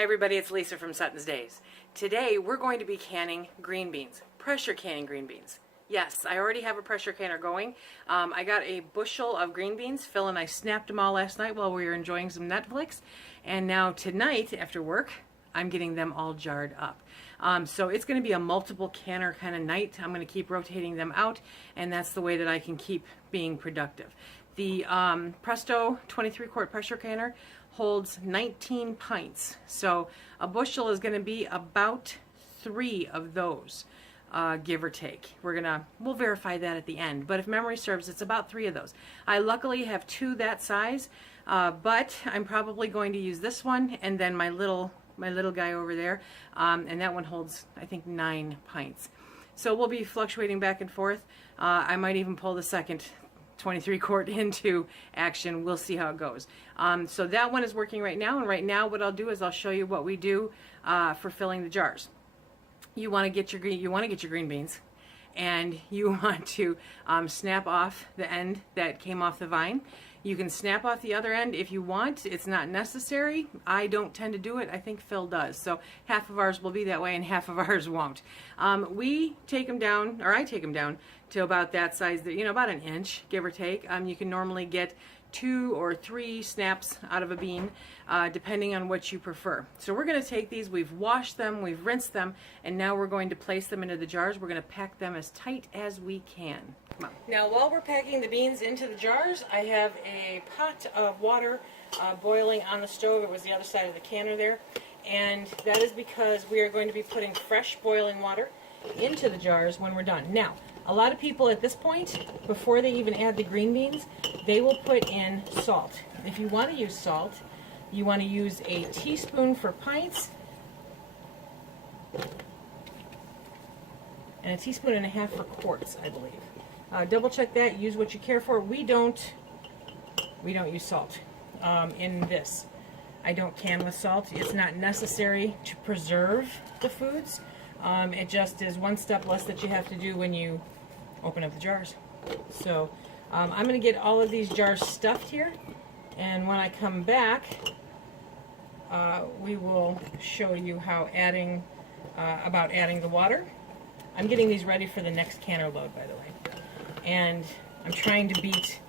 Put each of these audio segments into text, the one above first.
Hi everybody, it's Lisa from SuttonsDaze. Today we're going to be canning green beans, pressure canning green beans. Yes, I already have a pressure canner going. I got a bushel of green beans. Phil and I snapped them all last night while we were enjoying some Netflix. And now tonight after work, I'm getting them all jarred up. So it's going to be a multiple canner kind of night. I'm going to keep rotating them out, and that's the way that I can keep being productive. The Presto 23-quart pressure canner holds 19 pints. So a bushel is going to be about 3 of those, give or take. We'll verify that at the end, but if memory serves, it's about 3 of those. I luckily have 2 that size, but I'm probably going to use this one and then my little guy over there, and that one holds, I think, 9 pints. So we'll be fluctuating back and forth. I might even pull the second 23-quart into action. We'll see how it goes. So that one is working right now, and right now what I'll do is I'll show you what we do for filling the jars. You want to get your green beans, and you want to snap off the end that came off the vine. You can snap off the other end if you want. It's not necessary. I don't tend to do it. I think Phil does. So half of ours will be that way and half of ours won't. We take them down, or I take them down to about that size, about an inch, give or take. You can normally get 2 or 3 snaps out of a bean, depending on what you prefer. So we're going to take these, we've washed them, we've rinsed them, and now we're going to place them into the jars. We're going to pack them as tight as we can. Come on. Now while we're packing the beans into the jars, I have a pot of water boiling on the stove. It was the other side of the canner there, and that is because we are going to be putting fresh boiling water into the jars when we're done. Now, a lot of people at this point, before they even add the green beans, they will put in salt. If you want to use salt, you want to use a teaspoon for pints and a teaspoon and a half for quarts, I believe. Double check that. Use what you care for. We don't use salt in this. I don't can with salt. It's not necessary to preserve the foods. It just is one step less that you have to do when you open up the jars. So I'm going to get all of these jars stuffed here, and when I come back, we will show you how about adding the water. I'm getting these ready for the next canner load, by the way, and I'm trying to beat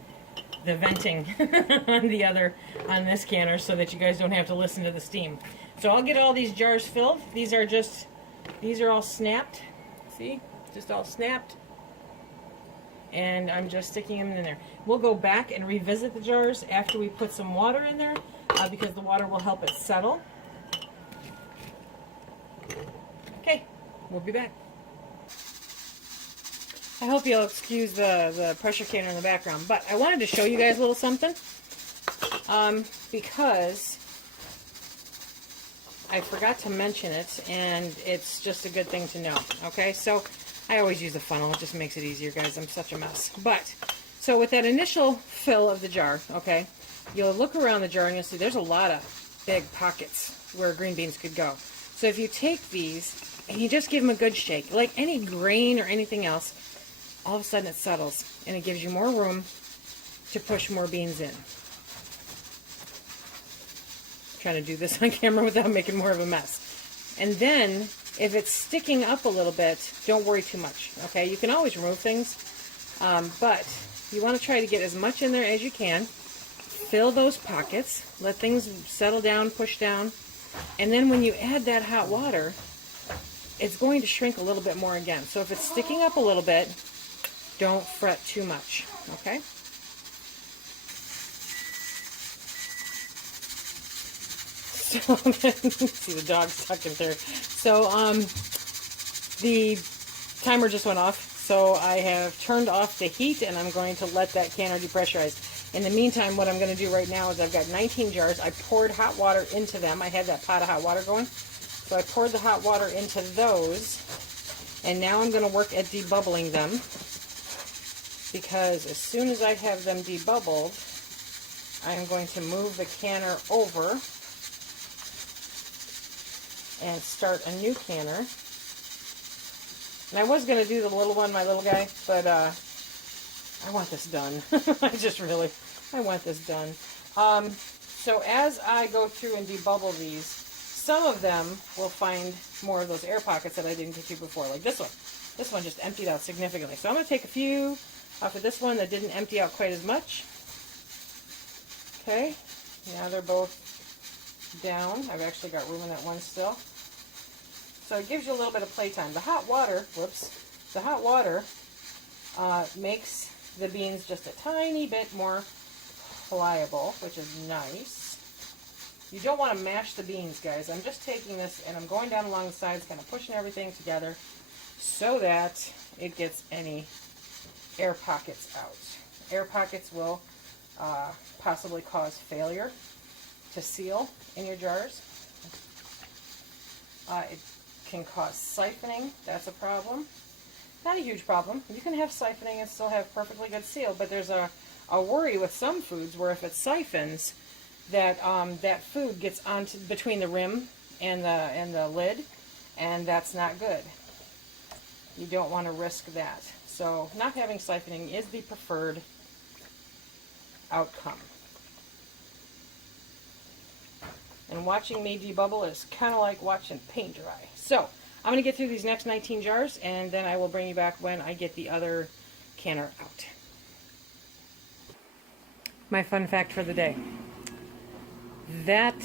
the venting on this canner so that you guys don't have to listen to the steam. So I'll get all these jars filled. These are all snapped. See? Just all snapped. And I'm just sticking them in there. We'll go back and revisit the jars after we put some water in there, because the water will help it settle. Okay, we'll be back. I hope you'll excuse the pressure canner in the background, but I wanted to show you guys a little something, because I forgot to mention it, and it's just a good thing to know. Okay, so I always use the funnel. It just makes it easier, guys. I'm such a mess. But, so with that initial fill of the jar, okay, you'll look around the jar and you'll see there's a lot of big pockets where green beans could go. So if you take these and you just give them a good shake, like any grain or anything else, all of a sudden it settles and it gives you more room to push more beans in. Trying to do this on camera without making more of a mess. And then if it's sticking up a little bit, don't worry too much. Okay, you can always remove things, but you want to try to get as much in there as you can. Fill those pockets, let things settle down, push down, and then when you add that hot water, it's going to shrink a little bit more again. So if it's sticking up a little bit, don't fret too much. Okay. So, see the dog stuck in there. So, the timer just went off, so I have turned off the heat, and I'm going to let that canner depressurize. In the meantime, what I'm going to do right now is I've got 19 jars. I poured hot water into them. I had that pot of hot water going, so I poured the hot water into those, and now I'm going to work at debubbling them, because as soon as I have them debubbled, I'm going to move the canner over and start a new canner. And I was going to do the little one, my little guy, but I want this done. I want this done. So as I go through and debubble these, some of them will find more of those air pockets that I didn't get to before, like this one. This one just emptied out significantly. So I'm going to take a few off of this one that didn't empty out quite as much. Okay, now they're both down. I've actually got room in that one still. So it gives you a little bit of playtime. The hot water, the hot water makes the beans just a tiny bit more pliable, which is nice. You don't want to mash the beans, guys. I'm just taking this and I'm going down along the sides, kind of pushing everything together so that it gets any air pockets out. Air pockets will possibly cause failure to seal in your jars. It can cause siphoning. That's a problem. Not a huge problem. You can have siphoning and still have perfectly good seal, but there's a worry with some foods where if it siphons, that that food gets onto between the rim and the lid, and that's not good. You don't want to risk that. So not having siphoning is the preferred outcome. And watching me debubble is kind of like watching paint dry. So I'm going to get through these next 19 jars, and then I will bring you back when I get the other canner out. My fun fact for the day. That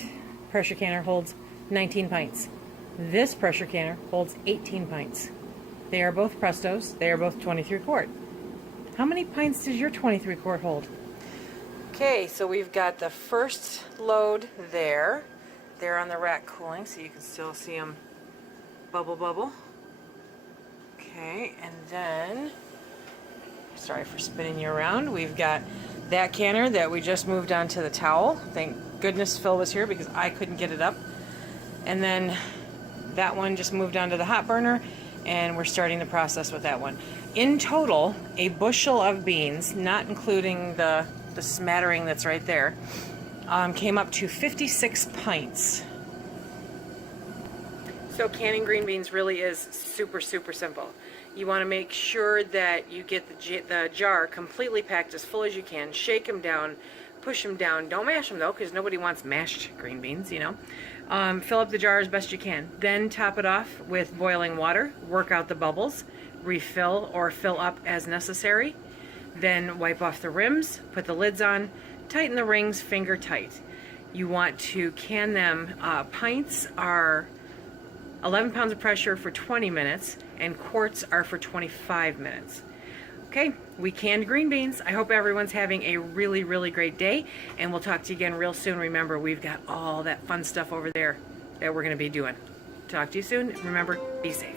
pressure canner holds 19 pints. This pressure canner holds 18 pints. They are both Prestos. They are both 23 quart. How many pints does your 23 quart hold? Okay, so we've got the first load there. They're on the rack cooling, so you can still see them bubble. Okay, and then, sorry for spinning you around, we've got that canner that we just moved onto the towel. Thank goodness Phil was here because I couldn't get it up. And then that one just moved onto the hot burner, and we're starting the process with that one. In total, a bushel of beans, not including the smattering that's right there, came up to 56 pints. So canning green beans really is super simple. You want to make sure that you get the jar completely packed as full as you can. Shake them down, push them down. Don't mash them though, because nobody wants mashed green beans, you know. Fill up the jar as best you can. Then top it off with boiling water. Work out the bubbles. Refill or fill up as necessary. Then wipe off the rims, put the lids on, tighten the rings finger tight. You want to can them. Pints are 11 pounds of pressure for 20 minutes, and quarts are for 25 minutes. Okay, we canned green beans. I hope everyone's having a really great day, and we'll talk to you again real soon. Remember, we've got all that fun stuff over there that we're going to be doing. Talk to you soon. Remember, be safe.